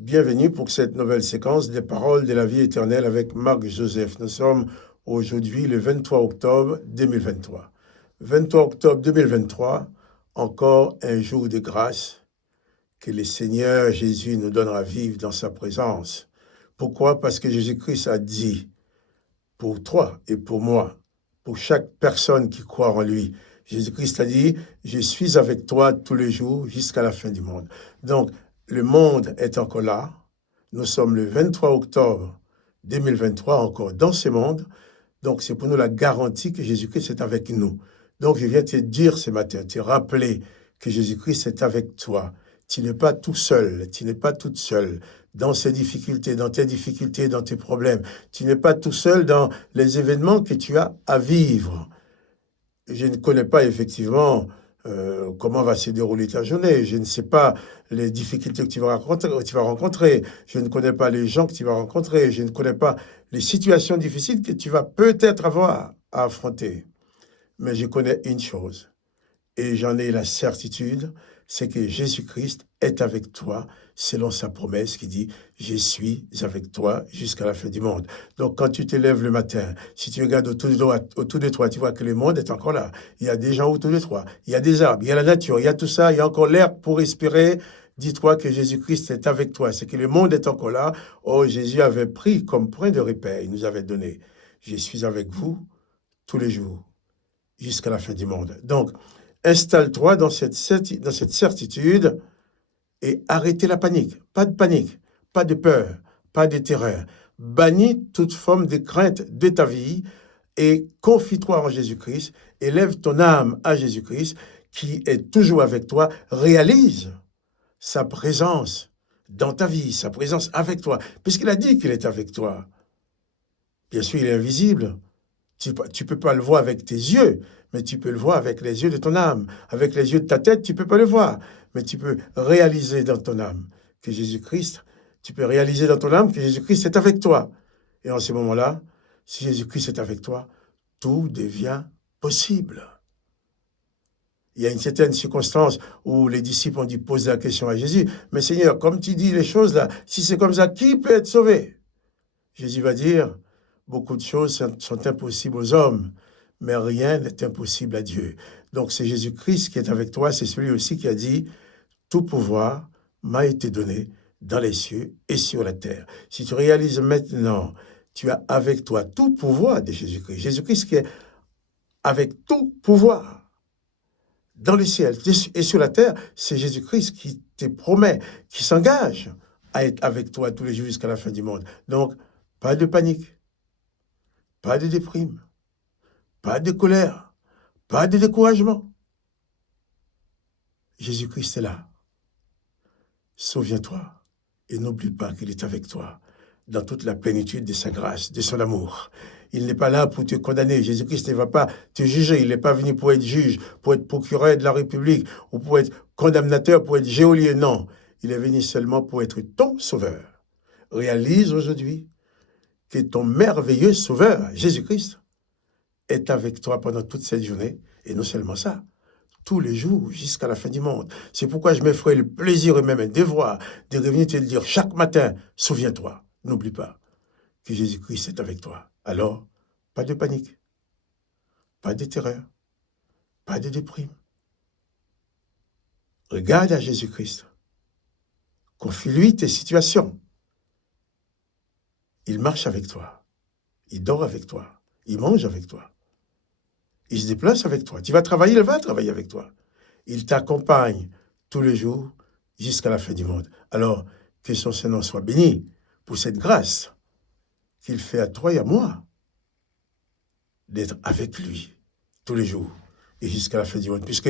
Bienvenue pour cette nouvelle séquence des paroles de la vie éternelle avec Marc Joseph. Nous sommes aujourd'hui le 23 octobre 2023. 23 octobre 2023, encore un jour de grâce que le Seigneur Jésus nous donne à vivre dans sa présence. Pourquoi? Parce que Jésus-Christ a dit, pour toi et pour moi, pour chaque personne qui croit en lui, Jésus-Christ a dit, je suis avec toi tous les jours jusqu'à la fin du monde. Donc, le monde est encore là. Nous sommes le 23 octobre 2023, encore dans ce monde. Donc, c'est pour nous la garantie que Jésus-Christ est avec nous. Donc, je viens te dire ce matin, te rappeler que Jésus-Christ est avec toi. Tu n'es pas tout seul, tu n'es pas toute seule dans ces difficultés, dans tes problèmes. Tu n'es pas tout seul dans les événements que tu as à vivre. Je ne connais pas effectivement comment va se dérouler ta journée. Je ne sais pas les difficultés que tu vas rencontrer. Je ne connais pas les gens que tu vas rencontrer. Je ne connais pas les situations difficiles que tu vas peut-être avoir à affronter. Mais je connais une chose, et j'en ai la certitude, c'est que Jésus-Christ est avec toi selon sa promesse qui dit « Je suis avec toi jusqu'à la fin du monde ». Donc quand tu te lèves le matin, si tu regardes autour de toi, tu vois que le monde est encore là. Il y a des gens autour de toi, il y a des arbres, il y a la nature, il y a tout ça, il y a encore l'air pour respirer. Dis-toi que Jésus-Christ est avec toi, c'est que le monde est encore là. Oh, Jésus avait pris comme point de repère, il nous avait donné « Je suis avec vous tous les jours jusqu'à la fin du monde ». Donc, installe-toi dans cette certitude et arrêtez la panique, pas de peur, pas de terreur. Bannis toute forme de crainte de ta vie et confie-toi en Jésus-Christ, élève ton âme à Jésus-Christ qui est toujours avec toi, réalise sa présence dans ta vie, sa présence avec toi, puisqu'il a dit qu'il est avec toi. Bien sûr, il est invisible. Tu ne peux pas le voir avec tes yeux, mais tu peux le voir avec les yeux de ton âme. Avec les yeux de ta tête, tu ne peux pas le voir, mais tu peux réaliser dans ton âme que Jésus-Christ, tu peux réaliser dans ton âme que Jésus-Christ est avec toi. Et en ce moment-là, si Jésus-Christ est avec toi, tout devient possible. Il y a une certaine circonstance où les disciples ont dû poser la question à Jésus, « Mais Seigneur, comme tu dis les choses là, si c'est comme ça, qui peut être sauvé ?» Jésus va dire, beaucoup de choses sont impossibles aux hommes, mais rien n'est impossible à Dieu. Donc c'est Jésus-Christ qui est avec toi, c'est celui aussi qui a dit, tout pouvoir m'a été donné dans les cieux et sur la terre. Si tu réalises maintenant, tu as avec toi tout pouvoir de Jésus-Christ. Jésus-Christ qui est avec tout pouvoir dans le ciel et sur la terre, c'est Jésus-Christ qui te promet, qui s'engage à être avec toi tous les jours jusqu'à la fin du monde. Donc, pas de panique, pas de déprime, pas de colère, pas de découragement. Jésus-Christ est là. Souviens-toi et n'oublie pas qu'il est avec toi dans toute la plénitude de sa grâce, de son amour. Il n'est pas là pour te condamner. Jésus-Christ ne va pas te juger. Il n'est pas venu pour être juge, pour être procureur de la République ou pour être condamnateur, pour être geôlier. Non, il est venu seulement pour être ton sauveur. Réalise aujourd'hui que ton merveilleux sauveur, Jésus-Christ, est avec toi pendant toute cette journée. Et non seulement ça, tous les jours jusqu'à la fin du monde. C'est pourquoi je me ferai le plaisir et même un devoir de revenir te le dire chaque matin. Souviens-toi, n'oublie pas que Jésus-Christ est avec toi. Alors, pas de panique, pas de terreur, pas de déprime. Regarde à Jésus-Christ. Confie-lui tes situations. Il marche avec toi. Il dort avec toi. Il mange avec toi. Il se déplace avec toi. Tu vas travailler, il va travailler avec toi. Il t'accompagne tous les jours jusqu'à la fin du monde. Alors, que son Seigneur soit béni pour cette grâce qu'il fait à toi et à moi d'être avec lui tous les jours et jusqu'à la fin du monde. Puisque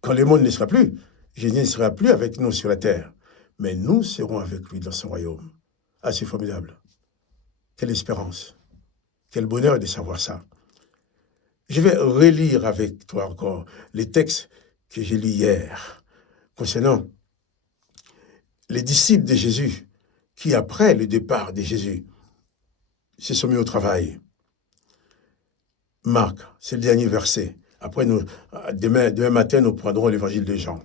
quand le monde ne sera plus, Jésus ne sera plus avec nous sur la terre, mais nous serons avec lui dans son royaume. Ah, c'est formidable. Quelle espérance. Quel bonheur de savoir ça. Je vais relire avec toi encore les textes que j'ai lus hier concernant les disciples de Jésus qui, après le départ de Jésus, se sont mis au travail. Marc, c'est le dernier verset. Après, demain matin, nous prendrons l'évangile de Jean.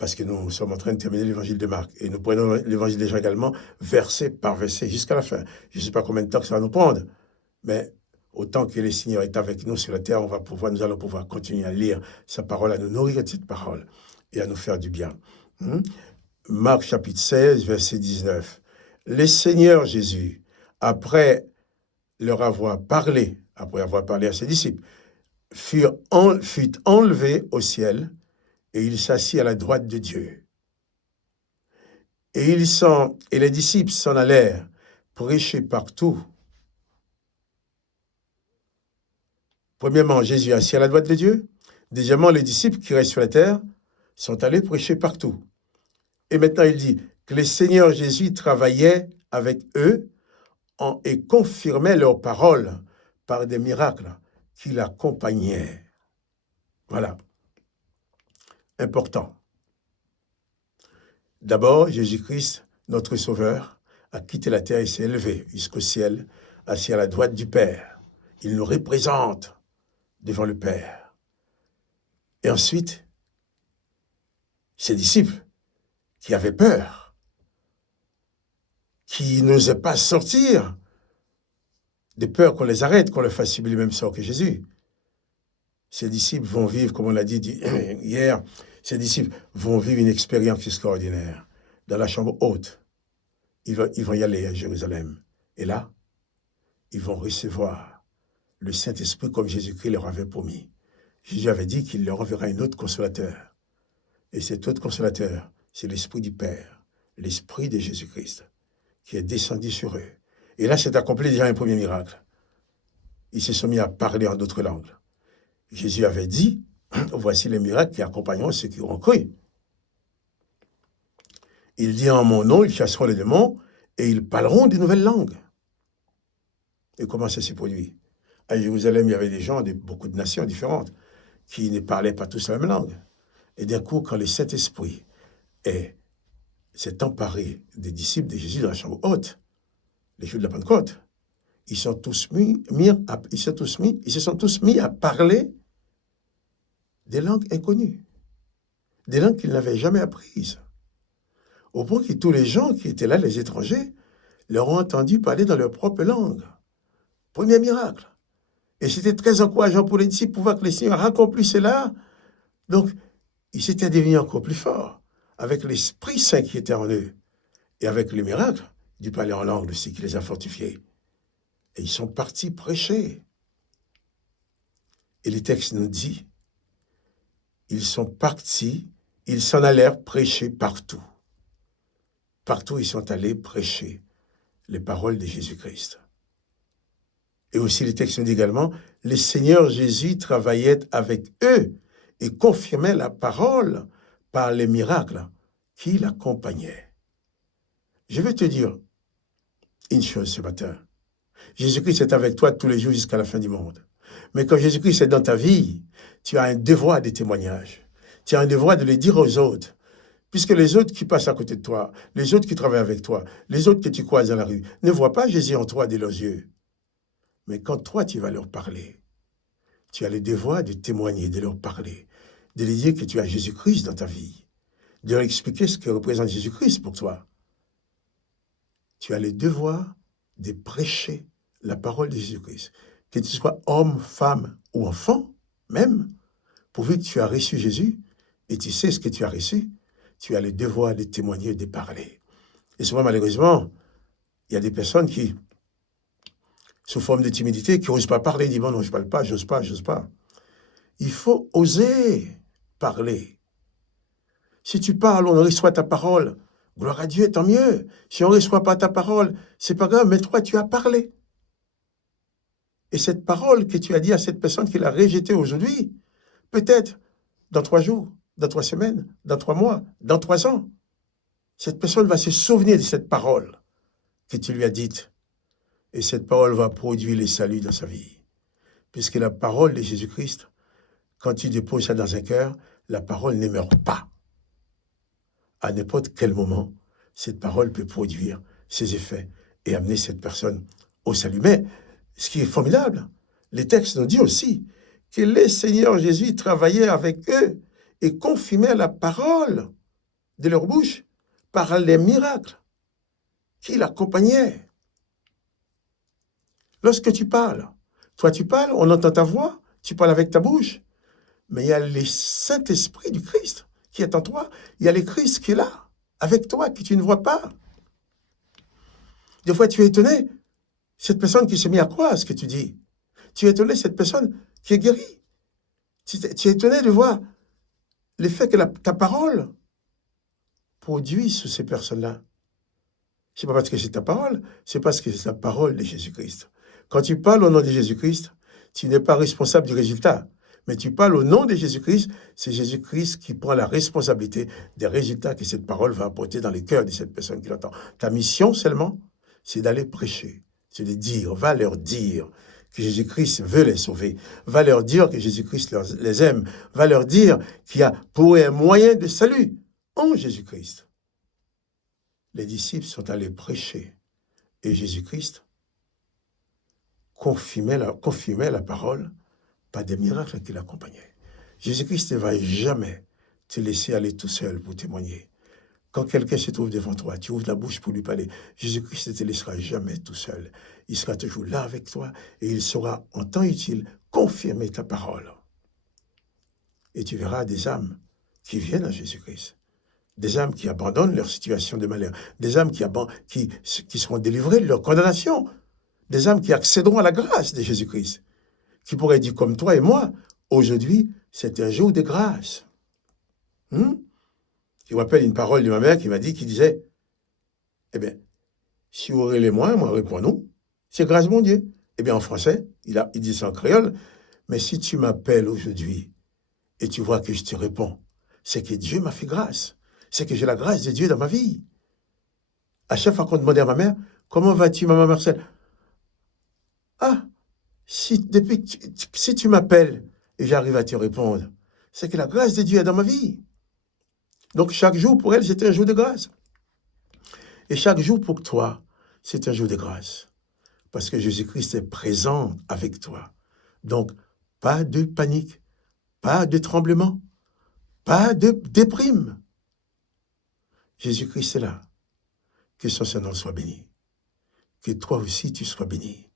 parce que nous sommes en train de terminer l'évangile de Marc. Et nous prenons l'évangile de Jean également, verset par verset, jusqu'à la fin. Je ne sais pas combien de temps que ça va nous prendre, mais autant que le Seigneur est avec nous sur la terre, nous allons pouvoir continuer à lire sa parole, à nous nourrir de cette parole et à nous faire du bien. Marc chapitre 16, verset 19. Le Seigneur Jésus, après avoir parlé à ses disciples, fut enlevé au ciel et il s'assit à la droite de Dieu. Et les disciples s'en allèrent prêcher partout. Premièrement, Jésus assis à la droite de Dieu. Deuxièmement, les disciples qui restent sur la terre sont allés prêcher partout. Et maintenant, il dit que le Seigneur Jésus travaillait avec eux et confirmait leurs paroles par des miracles qui l'accompagnaient. Voilà. Important. D'abord, Jésus-Christ, notre Sauveur, a quitté la terre et s'est élevé jusqu'au ciel, assis à la droite du Père. Il nous représente devant le Père. Et ensuite, ses disciples, qui avaient peur, qui n'osaient pas sortir, de peur qu'on les arrête, qu'on leur fasse subir le même sort que Jésus. Ces disciples vont vivre, comme on l'a dit hier, ces disciples vont vivre une expérience extraordinaire. Dans la chambre haute, ils vont y aller à Jérusalem. Et là, ils vont recevoir le Saint-Esprit comme Jésus-Christ leur avait promis. Jésus avait dit qu'il leur enverra un autre consolateur. Et cet autre consolateur, c'est l'Esprit du Père, l'Esprit de Jésus-Christ, qui est descendu sur eux. Et là, c'est accompli déjà un premier miracle. Ils se sont mis à parler en d'autres langues. Jésus avait dit, voici les miracles qui accompagneront ceux qui auront cru. Il dit en mon nom, ils chasseront les démons et ils parleront de nouvelles langues. Et comment ça s'est produit? À Jérusalem, il y avait des gens de beaucoup de nations différentes qui ne parlaient pas tous la même langue. Et d'un coup, quand le Saint-Esprit s'est emparé des disciples de Jésus dans la chambre haute, les jours de la Pentecôte, ils se sont tous mis à parler des langues inconnues, des langues qu'ils n'avaient jamais apprises. Au point que tous les gens qui étaient là, les étrangers, leur ont entendu parler dans leur propre langue. Premier miracle. Et c'était très encourageant pour les disciples pour voir que le Seigneur accomplit cela. Donc, ils s'étaient devenus encore plus forts avec l'Esprit Saint qui était en eux et avec le miracle du parler en langue de ceux qui les a fortifiés. Et ils sont partis prêcher. Et le texte nous dit, ils sont partis, ils s'en allèrent prêcher partout. Partout, ils sont allés prêcher les paroles de Jésus-Christ. Et aussi, le texte nous dit également, le Seigneur Jésus travaillait avec eux et confirmait la parole par les miracles qui l'accompagnaient. Je vais te dire une chose ce matin. Jésus-Christ est avec toi tous les jours jusqu'à la fin du monde. Mais quand Jésus-Christ est dans ta vie, tu as un devoir de témoignage. Tu as un devoir de le dire aux autres. Puisque les autres qui passent à côté de toi, les autres qui travaillent avec toi, les autres que tu croises dans la rue, ne voient pas Jésus en toi de leurs yeux. Mais quand toi, tu vas leur parler, tu as le devoir de témoigner, de leur parler, de leur dire que tu as Jésus-Christ dans ta vie, de leur expliquer ce que représente Jésus-Christ pour toi. Tu as le devoir de prêcher la parole de Jésus-Christ. Que tu sois homme, femme ou enfant, même, pourvu que tu as reçu Jésus et tu sais ce que tu as reçu, tu as le devoir de témoigner, de parler. Et souvent, malheureusement, il y a des personnes qui, sous forme de timidité, qui n'osent pas parler, disent « bon, non, je ne parle pas, j'ose pas. » Il faut oser parler. Si tu parles, on reçoit ta parole. Gloire à Dieu, tant mieux. Si on ne reçoit pas ta parole, c'est pas grave, mais toi, tu as parlé. Et cette parole que tu as dit à cette personne qui l'a rejetée aujourd'hui, peut-être dans 3 jours, dans 3 semaines, dans 3 mois, dans 3 ans, cette personne va se souvenir de cette parole que tu lui as dite. Et cette parole va produire le salut dans sa vie. Puisque la parole de Jésus-Christ, quand tu déposes ça dans un cœur, la parole ne meurt pas. À n'importe quel moment, cette parole peut produire ses effets et amener cette personne au salut. Mais ce qui est formidable, les textes nous disent aussi que le Seigneur Jésus travaillait avec eux et confirmait la parole de leur bouche par les miracles qui l'accompagnaient. Lorsque tu parles, toi tu parles, on entend ta voix, tu parles avec ta bouche, mais il y a le Saint-Esprit du Christ qui est en toi, il y a le Christ qui est là, avec toi, que tu ne vois pas. Des fois tu es étonné, cette personne qui se met à croire ce que tu dis. Tu es étonné, cette personne qui est guérie. Tu es étonné de voir le fait que ta parole produit sur ces personnes-là. Ce n'est pas parce que c'est ta parole, c'est parce que c'est la parole de Jésus-Christ. Quand tu parles au nom de Jésus-Christ, tu n'es pas responsable du résultat. Mais tu parles au nom de Jésus-Christ, c'est Jésus-Christ qui prend la responsabilité des résultats que cette parole va apporter dans les cœurs de cette personne qui l'entend. Ta mission seulement, c'est d'aller prêcher, c'est de dire, va leur dire que Jésus-Christ veut les sauver, va leur dire que Jésus-Christ les aime, va leur dire qu'il y a pour eux un moyen de salut en Jésus-Christ. Les disciples sont allés prêcher et Jésus-Christ confirmait la parole par des miracles qui l'accompagnaient. Jésus-Christ ne va jamais te laisser aller tout seul pour témoigner. Quand quelqu'un se trouve devant toi, tu ouvres la bouche pour lui parler. Jésus-Christ ne te laissera jamais tout seul. Il sera toujours là avec toi et il saura, en temps utile, confirmer ta parole. Et tu verras des âmes qui viennent à Jésus-Christ. Des âmes qui abandonnent leur situation de malheur. Des âmes qui seront délivrées de leur condamnation. Des âmes qui accéderont à la grâce de Jésus-Christ. Qui pourraient dire comme toi et moi, aujourd'hui, c'est un jour de grâce. Je me rappelle une parole de ma mère qui disait, eh bien, si vous aurez les moins, moi réponds-nous, c'est grâce mon Dieu. Eh bien, en français, il dit ça en créole, mais si tu m'appelles aujourd'hui et tu vois que je te réponds, c'est que Dieu m'a fait grâce. C'est que j'ai la grâce de Dieu dans ma vie. À chaque fois qu'on demandait à ma mère, comment vas-tu, maman Marcel? Ah, si tu m'appelles et j'arrive à te répondre, c'est que la grâce de Dieu est dans ma vie. Donc chaque jour pour elle, c'était un jour de grâce. Et chaque jour pour toi, c'est un jour de grâce. Parce que Jésus-Christ est présent avec toi. Donc, pas de panique, pas de tremblement, pas de déprime. Jésus-Christ est là. Que son nom soit béni. Que toi aussi tu sois béni.